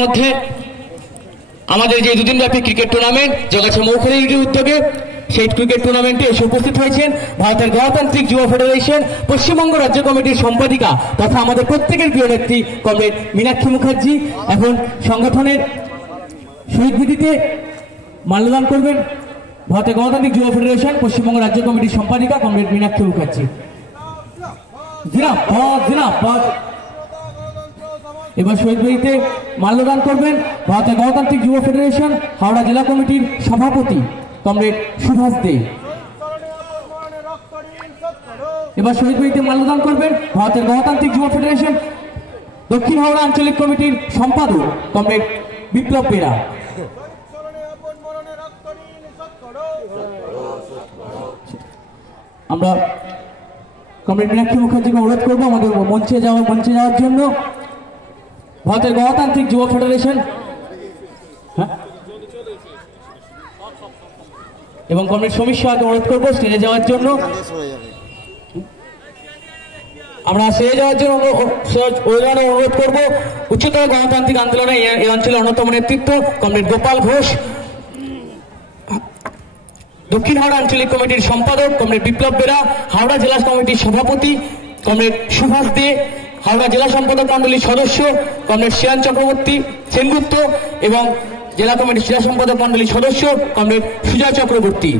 ইতিমধ্যে আমাদের যে দুদিনব্যাপী ক্রিকেট টুর্নামেন্ট জগাছা মৌখালীর উদ্যোগে সেই ক্রিকেট টুর্নামেন্টে এসে উপস্থিত হয়েছেন ভারতের গণতান্ত্রিক যুব ফেডারেশন পশ্চিমবঙ্গ রাজ্য কমিটির সম্পাদিকা তথা আমাদের প্রত্যেকের প্রিয় নেত্রী কমরেড মীনাক্ষী মুখার্জি। এখন সংগঠনের শহীদ বেদিতে মাল্যদান করবেন ভারতের গণতান্ত্রিক যুব ফেডারেশন পশ্চিমবঙ্গ রাজ্য কমিটির সম্পাদিকা কমরেড মীনাক্ষী মুখার্জি। এবার শহীদ বেদিতে মাল্যদান করবেন ভারতের গণতান্ত্রিক যুব ফেডারেশন হাওড়া জেলা কমিটির সভাপতি কমরেড সুভাষ দে। এবার শহীদ বেদিতে মাল্যদান করবেন ভারতের গণতান্ত্রিক যুব ফেডারেশন দক্ষিণ হাওড়া আঞ্চলিক কমিটির সম্পাদক কমরেড বিপ্লব বেরা। আমরা কমরেড মীনাক্ষী মুখার্জিকে অনুরোধ করবো আমাদের মঞ্চে যাওয়ার জন্য। ভারতের গণতান্ত্রিক যুব ফেডারেশন এবং কমরেড সমীর সাহাকে অনুরোধ করবো স্টেজে যাওয়ার জন্য। আমরা স্টেজে যাওয়ার জন্য অনুরোধ করবো উচ্চতর গণতান্ত্রিক আন্দোলনে এই অঞ্চলের অন্যতম নেতৃত্ব কমরেড গোপাল ঘোষ, দক্ষিণ হাওড়া আঞ্চলিক কমিটির সম্পাদক কমরেড বিপ্লব বেরা, হাওড়া জেলা কমিটির সভাপতি কমরেড সুভাষ দে, হাওড়া জেলা সম্পাদক মন্ডলীর সদস্য কমরেড শ্রেয়ান চক্রবর্তী সেনগুপ্ত এবং জেলা কমিটির জেলা সম্পাদক মন্ডলীর সদস্য কমরেড সুজয় চক্রবর্তী,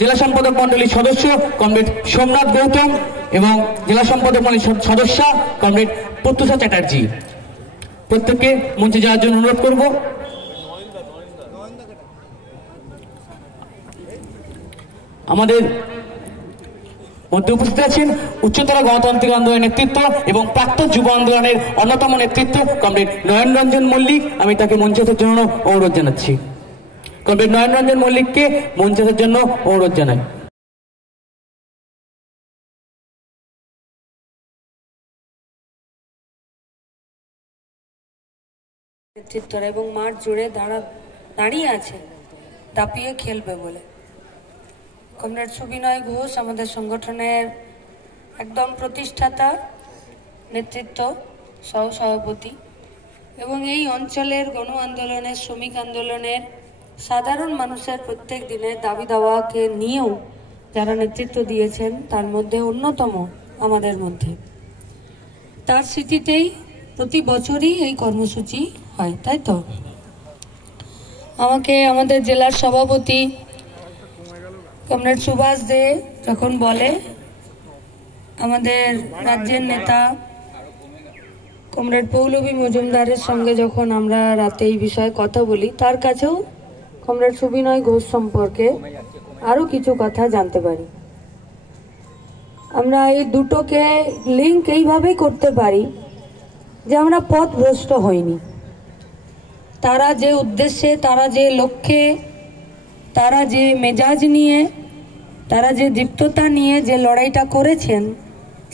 জেলা সম্পাদক মন্ডলীর সদস্য কমরেড সোমনাথ গৌতম এবং জেলা সম্পাদক মন্ডলীর সদস্য কমরেড প্রত্যুষা চ্যাটার্জি। প্রত্যেককে মঞ্চে যাওয়ার জন্য অনুরোধ করব। আমাদের মধ্যে উপস্থিত আছেন উচ্চতর গণতান্ত্রিক আন্দোলনের নেতৃত্ব এবং প্রাক্তন যুব আন্দোলনের অন্যতম নেতৃত্ব কমরেড নয়ন রঞ্জন মল্লিক। আমি তাকে মঞ্চের জন্য অনুরোধ জানাচ্ছি। কমরেড নয়ন রঞ্জন মল্লিককে মঞ্চের জন্য অনুরোধ জানাই। নেতৃত্বরা এবং মাঠ জুড়ে দাঁড়িয়ে আছে দাপিয়ে খেলবে বলে। কমরেড সুবিনয় ঘোষ আমাদের সংগঠনের একদম প্রতিষ্ঠাতা, নেতৃত্ব সহ সভাপতি এবং এই অঞ্চলের গণ আন্দোলনের, শ্রমিক আন্দোলনের, সাধারণ মানুষের প্রত্যেক দিনের দাবি দাওয়াকে নিয়েও যারা নেতৃত্ব দিয়েছেন তার মধ্যে অন্যতম আমাদের মধ্যে। তার স্মৃতিতেই প্রতি বছরই এই কর্মসূচি হয়, তাই তো? আমাকে আমাদের জেলার সভাপতি কমরেড সুভাষ দে যখন বলে, আমাদের রাজ্যের নেতা কমরেড পৌলবী মজুমদারের সঙ্গে যখন আমরা রাতে এই বিষয়ে কথা বলি, তার কাছেও কমরেড সুবিনয় ঘোষ সম্পর্কে আরও কিছু কথা জানতে পারি। আমরা এই দুটোকে লিঙ্ক এইভাবেই করতে পারি যে আমরা পথভ্রষ্ট হইনি। তারা যে উদ্দেশ্যে, তারা যে লক্ষ্যে, তারা যে মেজাজ নিয়ে, তারা যে দীপ্ততা নিয়ে যে লড়াইটা করেছেন,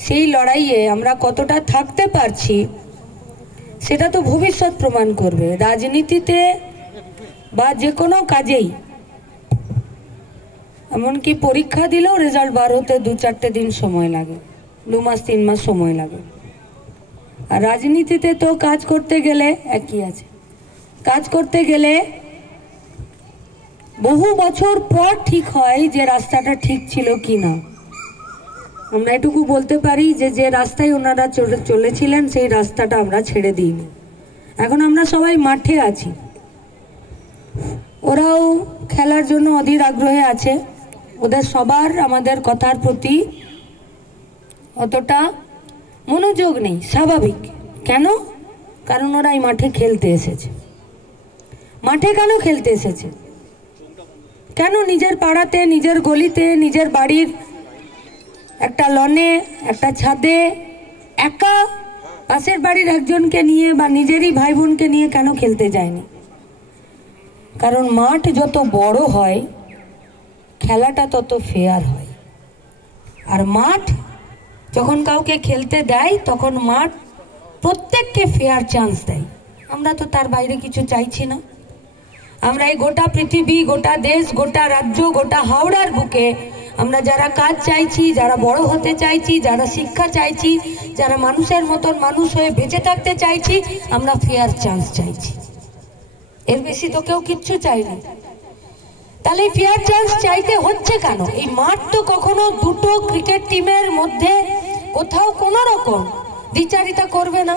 সেই লড়াইয়ে আমরা কতটা থাকতে পারছি সেটা তো ভবিষ্যৎ প্রমাণ করবে। রাজনীতিতে বা যে কোনো কাজেই, এমনকি পরীক্ষা দিলেও রেজাল্ট বার হতে 2-4 দিন সময় লাগে, 2 মাস 3 মাস সময় লাগে। আর রাজনীতিতে তো কাজ করতে গেলে একই আছে, কাজ করতে গেলে বহু বছর পর ঠিক হয় যে রাস্তাটা ঠিক ছিল কি না। আমরা এটুকু বলতে পারি যে যে রাস্তায় ওনারা চলেছিলেন সেই রাস্তাটা আমরা ছেড়ে দিইনি। এখন আমরা সবাই মাঠে আছি, ওরাও খেলার জন্য অধীর আগ্রহে আছে। ওদের সবার আমাদের কথার প্রতি অতটা মনোযোগ নেই, স্বাভাবিক। কেন? কারণ ওরা এই মাঠে খেলতে এসেছে। মাঠে কেন খেলতে এসেছে? কেন নিজের পাড়াতে, নিজের গলিতে, নিজের বাড়ির একটা লনে, একটা ছাদে একা পাশের বাড়ির একজনকে নিয়ে বা নিজেরই ভাই বোনকে নিয়ে কেন খেলতে যায়নি? কারণ মাঠ যত বড় হয় খেলাটা তত ফেয়ার হয়। আর মাঠ যখন কাউকে খেলতে দেয় তখন মাঠ প্রত্যেককে ফেয়ার চান্স দেয়। আমরা তো তার বাইরে কিছু চাইছি না। আমরা এই গোটা পৃথিবী, গোটা দেশ, গোটা রাজ্য, গোটা হাওড়ার বুকে আমরা যারা কাজ চাইছি, যারা বড় হতে চাইছি, যারা শিক্ষা চাইছি, যারা মানুষের মতন মানুষ হয়ে বেঁচে থাকতে চাইছি, আমরা ফেয়ার চান্স চাইছি। এর বেশি তো কেউ কিচ্ছু চাইনি। তাহলে ফেয়ার চান্স চাইতে হচ্ছে কেন? এই মাঠ তো কখনো দুটো ক্রিকেট টিমের মধ্যে কোথাও কোনো রকম দ্বিচারিতা করবে না।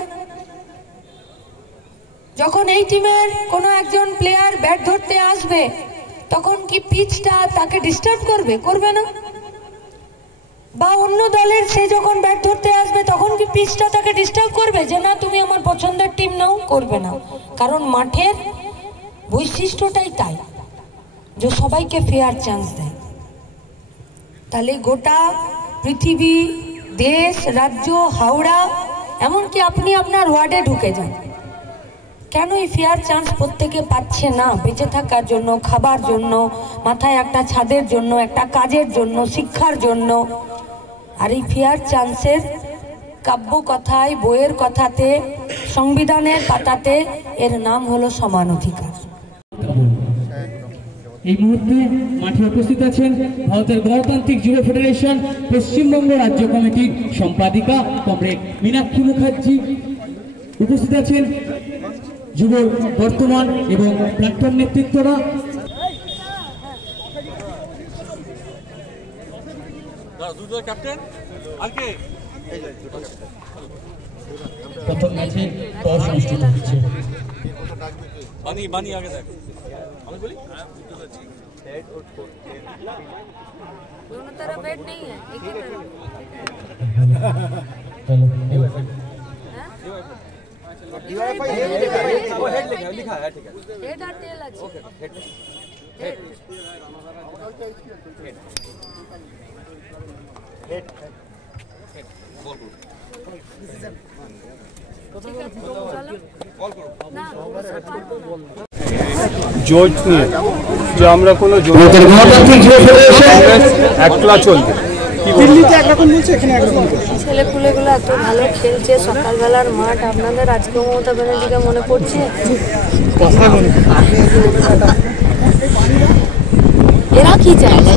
যখন এই টিমের কোনো একজন প্লেয়ার ব্যাট ধরতে আসবে, তখন কি পিচটা তাকে ডিস্টার্ব করবে? করবে না। বা অন্য দলের সে যখন ব্যাট ধরতে আসবে, তখন কি পিচটা তাকে ডিস্টার্ব করবে যে না তুমি আমার পছন্দের টিম নাও? করবে না। কারণ মাঠের বৈশিষ্ট্যটাই তাই, যে সবাইকে ফেয়ার চান্স দেয়। তাহলে গোটা পৃথিবী, দেশ, রাজ্য, হাওড়া, এমনকি আপনি আপনার ওয়ার্ডে ঢুকে যান, কেন এই ফেয়ার চান্স প্রত্যেকে পাচ্ছে না? বেঁচে থাকার জন্য, খাবার জন্য, মাথায় একটা ছাদের জন্য, একটা কাজের জন্য, শিক্ষার জন্য। আর এই ফেয়ার চান্সের কাব্য কথায়, বইয়ের কথাতে, সংবিধানের পাতাতে এর নাম হলো সমান অধিকার। এই মুহূর্তে মাঠে উপস্থিত আছেন ভারতের গণতান্ত্রিক যুব ফেডারেশন পশ্চিমবঙ্গ রাজ্য কমিটির সম্পাদিকা কমরেড মীনাক্ষী মুখার্জি। উপস্থিত আছেন যুব বর্তমান এবং প্রাক্তন নেতৃত্বরা। প্রথম ম্যাচে টস অনুষ্ঠিত হচ্ছে। दोनों तरफ बेड नहीं है, एक ही तरफ। हेड और टेल আছে। জোট নিয়ে যে আমরা কোনো একলা চলবে, দিল্লিতে একরকম বলছে, এখানে একরকম বলছে। ছেলেপুলেগুলো এত ভালো খেলছে, সকালবেলার মাঠ। আপনাদের আজকে মমতা ব্যানার্জিকে মনে পড়ছে? এরা কি চাইছে?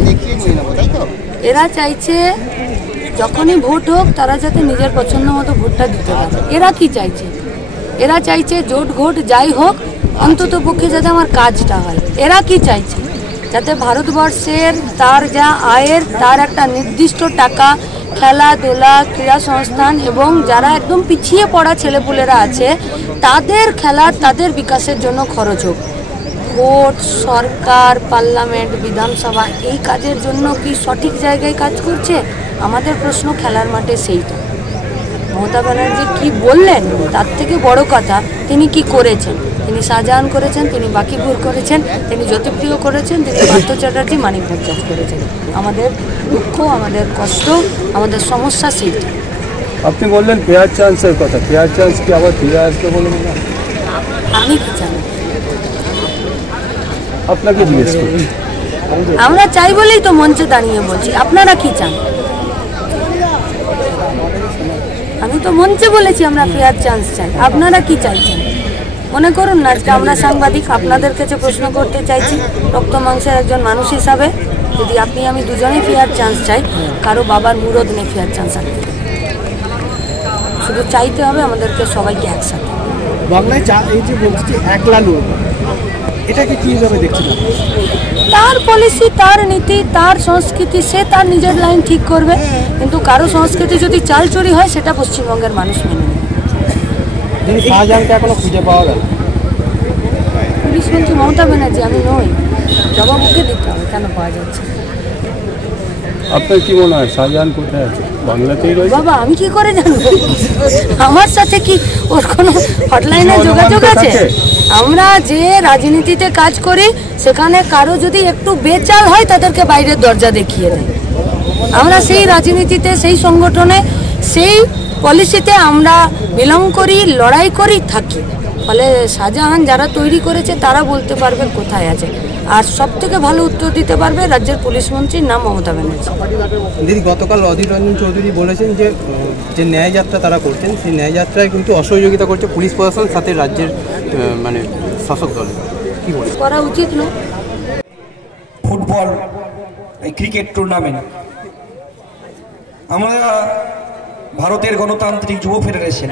এরা চাইছে যখনই ভোট হোক তারা যাতে নিজের পছন্দ মতো ভোটটা দিতে পারে। এরা কি চাইছে? এরা চাইছে জোট ঘোট যাই হোক, অন্তত পক্ষে যাতে আমার কাজটা হয়। এরা কি চাইছে? যাতে ভারতবর্ষের তার যা আয়ের তার একটা নির্দিষ্ট টাকা খেলাধুলা, ক্রীড়া সংস্থান এবং যারা একদম পিছিয়ে পড়া ছেলেপুলেরা আছে তাদের খেলার, তাদের বিকাশের জন্য খরচ হোক। ভোট, সরকার, পার্লামেন্ট, বিধানসভা এই কাজের জন্য কি সঠিক জায়গায় কাজ করছে? আমাদের প্রশ্ন খেলার মাঠে সেইটা। মমতা ব্যানার্জি কি বললেন তার থেকে বড় কথা তিনি কি করেছেন। তিনি শাহজাহান করেছেন, তিনি বাকিপুর করেছেন, তিনি জ্যোতিপ্রিয় করেছেন, তিনি পার্থ চ্যাটার্জি, মানিক ভট্টাচার্য করেছেন। আমাদের দুঃখ, আমাদের কষ্ট, আমাদের সমস্যা সেইটা। আপনি বললেন ফেয়ার চান্সের কথা, ফেয়ার চান্স কি আবার ফিরে আসবে বলে মনে হয়? আমি কি জানি? আপনাকে জিজ্ঞেস করি। আমরা চাই বলেই তো মঞ্চে দাঁড়িয়ে বলছি। আপনারা কি চান? আমি তো মঞ্চে বলেছি আমরা ফেয়ার চান্স চাই। আপনারা কি চাইছেন? মনে করুন না আজকে আমরা সাংবাদিক, আপনাদের কাছে প্রশ্ন করতে চাইছি রক্ত মাংসের একজন মানুষ হিসাবে। যদি আপনি আমি দুজনেই ফেয়ার চান্স চাই, কারো বাবার মুরদ নেই ফেয়ার চান্স আনতে। শুধু চাইতে হবে আমাদেরকে সবাইকে একসাথে। বাংলায় এই যে বলছি একলা লড়ব, এটাকে কীভাবে দেখছেন? তার পলিসি, তার নীতি, তার সংস্কৃতি, সে তার নিজের লাইন ঠিক করবে। কিন্তু কারো সংস্কৃতি যদি চাল চুরি হয় সেটা পশ্চিমবঙ্গের মানুষ মেনে নেবে। শাহজাহানকে এখনো খুঁজে পাওয়া গেল। পুলিশ মন্ত্রী মমতা ব্যানার্জি, আমি নই। জবাব ওকে দিতে হবে কেন পাওয়া যাচ্ছে। আপনার কি মনে হয় শাহজাহান কোথায় আছে? বাংলাতেই রয়েছে। বাবা আমি কি করে জানবো? আমার সাথে কি ওর কোনো হটলাইনে যোগাযোগ আছে? আমরা যে রাজনীতিতে কাজ করি সেখানে কারো যদি একটু বেচাল হয় তাদেরকে বাইরের দরজা দেখিয়ে দেয়। আমরা সেই রাজনীতিতে, সেই সংগঠনে, সেই পলিসিতে আমরা বিলং করি, লড়াই করি, থাকি। ফলে শাহজাহান যারা তৈরি করেছে তারা বলতে পারবে কোথায় আছে। আর সব থেকে ভালো উত্তর দিতে পারবে রাজ্যের পুলিশ মন্ত্রীর নাম মমতা ব্যানার্জি। দিদি, গতকাল অধীর রঞ্জন চৌধুরী বলেছেন যে যে ন্যায়যাত্রা তারা করছেন সেই ন্যায়যাত্রায় কিন্তু অসহযোগিতা করছে পুলিশ প্রশাসন, সাথে রাজ্যের মানে শাসক দল। কি বলে? করা উচিত নয়। ফুটবল এই ক্রিকেট টুর্নামেন্ট। আমরা ভারতের গণতান্ত্রিক যুব ফেডারেশন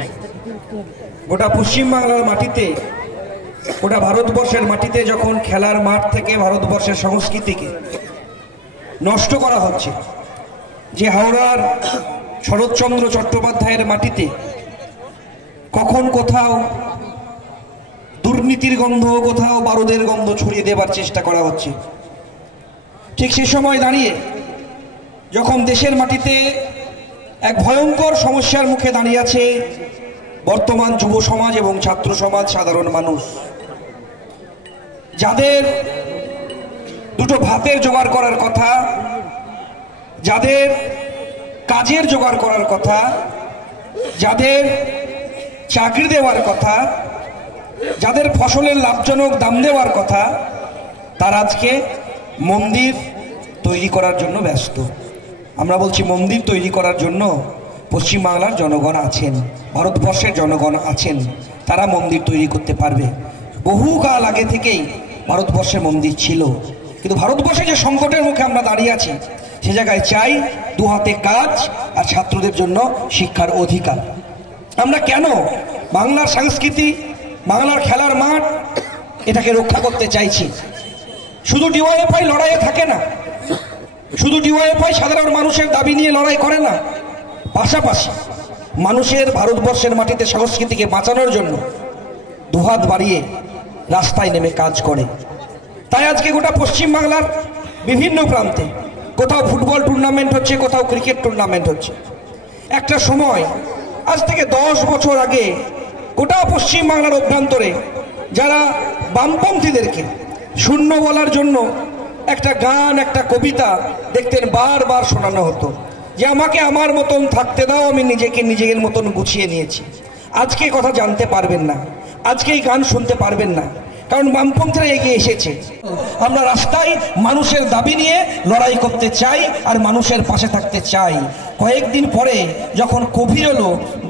গোটা পশ্চিমবাংলার মাটিতে, গোটা ভারতবর্ষের মাটিতে যখন খেলার মাঠ থেকে ভারতবর্ষের সংস্কৃতিকে নষ্ট করা হচ্ছে, যে হাওড়ার শরৎচন্দ্র চট্টোপাধ্যায়ের মাটিতে কখন কোথাও দুর্নীতির গন্ধ, কোথাও বারুদের গন্ধ ছড়িয়ে দেবার চেষ্টা করা হচ্ছে, ঠিক সে সময় দাঁড়িয়ে যখন দেশের মাটিতে এক ভয়ঙ্কর সমস্যার মুখে দাঁড়িয়ে আছে বর্তমান যুব সমাজ এবং ছাত্র সমাজ, সাধারণ মানুষ, যাদের দুটো ভাতের জোগাড় করার কথা, যাদের কাজের জোগাড় করার কথা, যাদের চাকরি দেওয়ার কথা, যাদের ফসলের লাভজনক দাম দেওয়ার কথা, তারা আজকে মন্দির তৈরি করার জন্য ব্যস্ত। আমরা বলছি মন্দির তৈরি করার জন্য পশ্চিমবাংলার জনগণ আছেন, ভারতবর্ষের জনগণ আছেন, তারা মন্দির তৈরি করতে পারবে। বহুকাল আগে থেকেই ভারতবর্ষে মন্দির ছিল, কিন্তু ভারতবর্ষে যে সংকটের মুখে আমরা দাঁড়িয়ে আছি, সে জায়গায় চাই দু হাতে কাজ আর ছাত্রদের জন্য শিক্ষার অধিকার। আমরা কেন বাংলার সংস্কৃতি, বাংলার খেলার মাঠ, এটাকে রক্ষা করতে চাইছি? শুধু ডিওয়াইএফআই লড়াইয়ে থাকে না, শুধু ডিওয়াইএফআই সাধারণ মানুষের দাবি নিয়ে লড়াই করে না, পাশাপাশি মানুষের ভারতবর্ষের মাটিতে সংস্কৃতিকে বাঁচানোর জন্য দুহাত বাড়িয়ে রাস্তায় নেমে কাজ করে। তাই আজকে গোটা পশ্চিমবাংলার বিভিন্ন প্রান্তে কোথাও ফুটবল টুর্নামেন্ট হচ্ছে, কোথাও ক্রিকেট টুর্নামেন্ট হচ্ছে। একটা সময় আজ থেকে 10 বছর আগে গোটা পশ্চিমবাংলার অভ্যন্তরে যারা বামপন্থীদেরকে শূন্য বলার জন্য একটা গান, একটা কবিতা দেখতেন বারবার শোনানো হতো, যে আমাকে আমার মতন থাকতে দাও, আমি নিজেকে নিজের মতন গুছিয়ে নিয়েছি। আজকে কথা জানতে পারবেন না, আজকে এই গান শুনতে পারবেন না, কারণ বামপন্থীরা এগিয়ে এসেছে। আমরা রাস্তায় মানুষের দাবি নিয়ে লড়াই করতে চাই আর মানুষের পাশে থাকতে চাই। কয়েকদিন পরে যখন কোভিড হলো,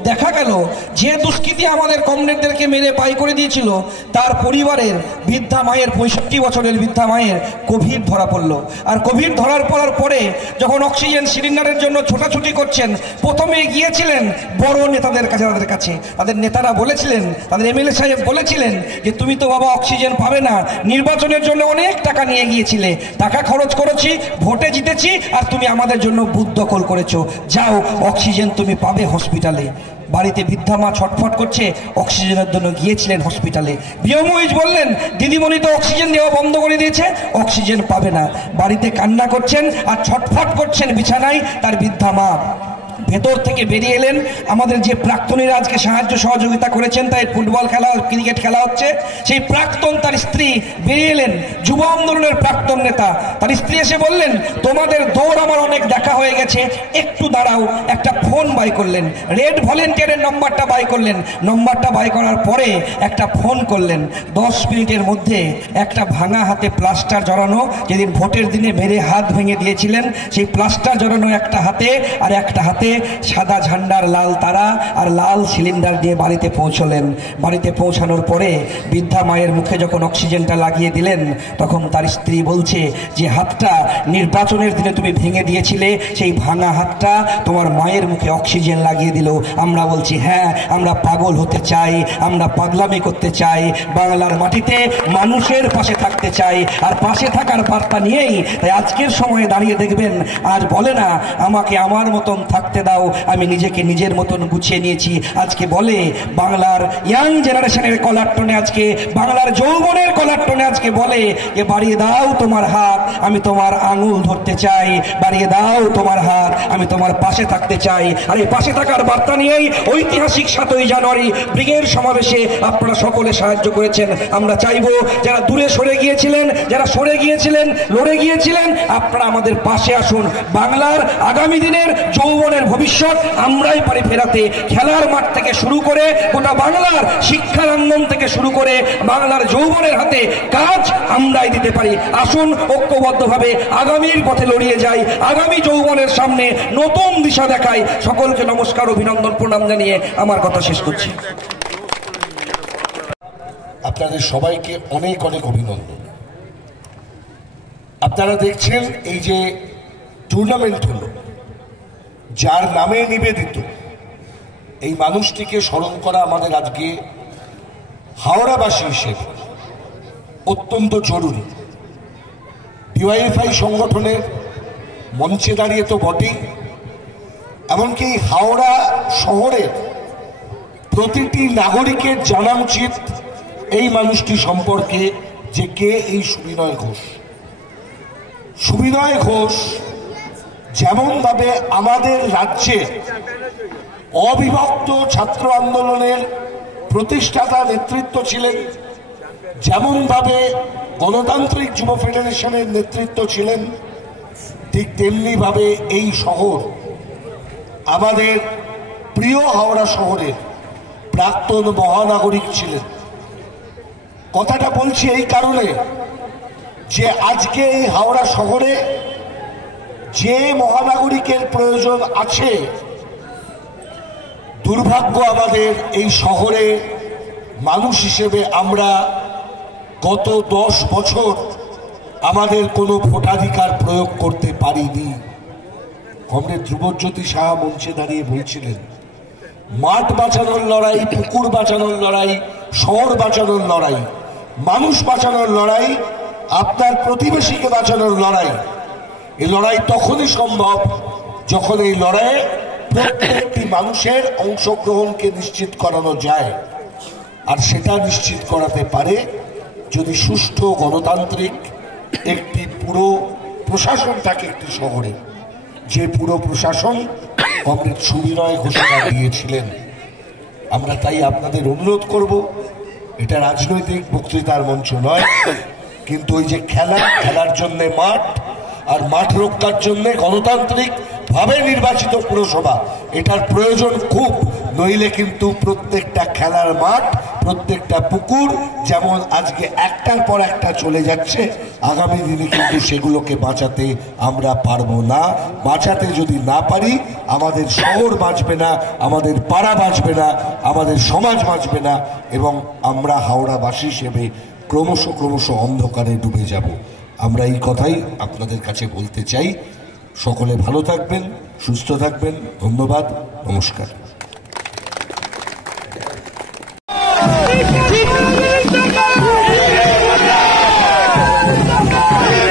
দেখা গেল যে দুষ্কৃতী আমাদের কমরেডদেরকে মেরে পাই করে দিয়েছিল, তার পরিবারের বৃদ্ধা মায়ের, 65 বছরের বৃদ্ধা মায়ের কোভিড ধরা পড়লো। আর কোভিড ধরার পরে যখন অক্সিজেন সিলিন্ডারের জন্য ছোটাছুটি করছেন, প্রথমে গিয়েছিলেন বড় নেতাদের কাছে, তাদের নেতারা বলেছিলেন, তাদের এমএলএ সাহেব বলেছিলেন যে তুমি তো বাবা অক্সিজেন পাবে না, নির্বাচনের জন্য অনেক টাকা নিয়ে গিয়েছিলে, টাকা খরচ করেছি, ভোটে জিতেছি, আর তুমি আমাদের জন্য বুথ দখল করেছো, যাও অক্সিজেন তুমি পাবে হসপিটালে। বাড়িতে বৃদ্ধা মা ছটফট করছে, অক্সিজেনের জন্য গিয়েছিলেন হসপিটালে। বিএমওইচ বললেন দিদিমণি তো অক্সিজেন দেওয়া বন্ধ করে দিয়েছে, অক্সিজেন পাবে না। বাড়িতে কান্না করছেন আর ছটফট করছেন বিছানায় তার বৃদ্ধা মা। ভেতর থেকে বেরিয়ে এলেন আমাদের যে প্রাক্তনীরা আজকে সাহায্য সহযোগিতা করেছেন, তাই ফুটবল খেলা, ক্রিকেট খেলা হচ্ছে, সেই প্রাক্তন তার স্ত্রী বেরিয়ে এলেন, যুব আন্দোলনের প্রাক্তন নেতা। তার স্ত্রী এসে বললেন তোমাদের দৌড় আমার অনেক দেখা হয়ে গেছে, একটু দাঁড়াও। একটা ফোন বাই করলেন, রেড ভলেন্টিয়ারের নম্বরটা বাই করলেন, নম্বরটা বাই করার পরে একটা ফোন করলেন। 10 মিনিটের মধ্যে একটা ভাঙা হাতে প্লাস্টার জড়ানো, যেদিন ভোটের দিনে মেরে হাত ভেঙে দিয়েছিলেন, সেই প্লাস্টার জড়ানো একটা হাতে, আর একটা হাতে সাদা ঝান্ডার লাল তারা আর লাল সিলিন্ডার দিয়ে বাড়িতে পৌঁছলেন। বাড়িতে পৌঁছানোর পরে বৃদ্ধা মায়ের মুখে যখন অক্সিজেনটা লাগিয়ে দিলেন, তখন তার স্ত্রী বলছে যে হাতটা নির্বাচনের দিনে তুমি ভেঙে দিয়েছিলে, সেই ভাঙা হাতটা তোমার মায়ের মুখে অক্সিজেন লাগিয়ে দিল। আমরা বলছি হ্যাঁ, আমরা পাগল হতে চাই, আমরা পাগলামি করতে চাই, বাংলার মাটিতে মানুষের পাশে থাকতে চাই, আর পাশে থাকার বার্তা নিয়েই তাই আজকের সময়ে দাঁড়িয়ে দেখবেন আজ বলে না আমাকে আমার মতন থাকতে দাও, আমি নিজেকে নিজের মতন গুছিয়ে নিয়েছি। আজকে বলে বাংলার ইয়াং জেনারেশনের কলার টোনে, আজকে বাংলার যৌবনের কলার টোনে আজকে বলে যে বাড়িয়ে দাও তোমার হাত, আমি তোমার আঙুল ধরতে চাই, বাড়িয়ে দাও তোমার হাত, আমি তোমার পাশে থাকতে চাই। আর এই পাশে থাকার বার্তা নিয়েই ঐতিহাসিক 7ই জানুয়ারি ব্রিগেড সমাবেশে আপনারা সকলে সাহায্য করেছেন। আমরা চাইবো যারা দূরে সরে গিয়েছিলেন, যারা সরে গিয়েছিলেন, লড়ে গিয়েছিলেন, আপনারা আমাদের পাশে আসুন। বাংলার আগামী দিনের যৌবনের ভবিষ্যৎ আমরাই পারি ফেরাতে। খেলার মাঠ থেকে শুরু করে গোটা বাংলার শিক্ষাঙ্গন থেকে শুরু করে বাংলার যৌবনের হাতে কাজ আমরাই দিতে পারি। আসুন ঐক্যবদ্ধভাবে আগামীর পথে লড়িয়ে যাই, আগামী যৌবনের সামনে নতুন দিশা দেখাই। সকলকে নমস্কার, অভিনন্দন, প্রণাম জানিয়ে আমার কথা শেষ করছি। আপনাদের সবাইকে অনেক অনেক অভিনন্দন। আপনারা দেখছেন এই যে টুর্নামেন্ট হলো, যার নামে নিবেদিত এই মানুষটিকে স্মরণ করা আমাদের আজকে হাওড়াবাসী হিসেবে অত্যন্ত জরুরি। ডিওয়াইএফআই সংগঠনের মঞ্চে দাঁড়িয়ে তো বটেই, এমনকি হাওড়া শহরের প্রতিটি নাগরিকের জানা উচিত এই মানুষটি সম্পর্কে যে কে এই সুবিনয় ঘোষ। সুবিনয় ঘোষ যেমনভাবে আমাদের রাজ্যে অবিভক্ত ছাত্র আন্দোলনের প্রতিষ্ঠাতা নেতৃত্ব ছিলেন, যেমনভাবে গণতান্ত্রিক যুব ফেডারেশনের নেতৃত্ব ছিলেন, ঠিক তেমনিভাবে এই শহর আমাদের প্রিয় হাওড়া শহরের প্রাক্তন মহানাগরিক ছিলেন। কথাটা বলছি এই কারণে যে আজকে এই হাওড়া শহরে যে মহানাগরিকের প্রয়োজন আছে, দুর্ভাগ্য আমাদের এই শহরে মানুষ হিসেবে আমরা গত 10 বছর আমাদের কোনো ভোটাধিকার প্রয়োগ করতে পারিনি। কমরেড ধ্রুবজ্যোতি সাহা মঞ্চে দাঁড়িয়ে বলছিলেন, মাঠ বাঁচানোর লড়াই, পুকুর বাঁচানোর লড়াই, শহর বাঁচানোর লড়াই, মানুষ বাঁচানোর লড়াই, আপনার প্রতিবেশীকে বাঁচানোর লড়াই। এই লড়াই তখনই সম্ভব যখন এই লড়াইয়ে প্রত্যেকটি মানুষের অংশগ্রহণকে নিশ্চিত করানো যায়। আর সেটা নিশ্চিত করাতে পারে যদি সুষ্ঠু গণতান্ত্রিক একটি পুরো প্রশাসন থাকে একটি শহরে, যে পুরো প্রশাসন কমরেড সুবিনয় ঘোষণা দিয়েছিলেন। আমরা তাই আপনাদের অনুরোধ করব, এটা রাজনৈতিক বক্তৃতার মঞ্চ নয়, কিন্তু ওই যে খেলার জন্য মাঠ, আর মাঠ রক্ষার জন্য গণতান্ত্রিক ভাবে নির্বাচিত পুরসভা, এটার প্রয়োজন খুব। নইলে কিন্তু প্রত্যেকটা খেলার মাঠ, প্রত্যেকটা পুকুর যেমন আজকে একটার পর একটা চলে যাচ্ছে, আগামী দিনে কিন্তু সেগুলোকে বাঁচাতে আমরা পারবো না। বাঁচাতে যদি না পারি, আমাদের শহর বাঁচবে না, আমাদের পাড়া বাঁচবে না, আমাদের সমাজ বাঁচবে না, এবং আমরা হাওড়াবাসী হিসেবে ক্রমশ অন্ধকারে ডুবে যাব। আমরা এই কথাই আপনাদের কাছে বলতে চাই। সকলে ভালো থাকবেন, সুস্থ থাকবেন। ধন্যবাদ, নমস্কার। Hey!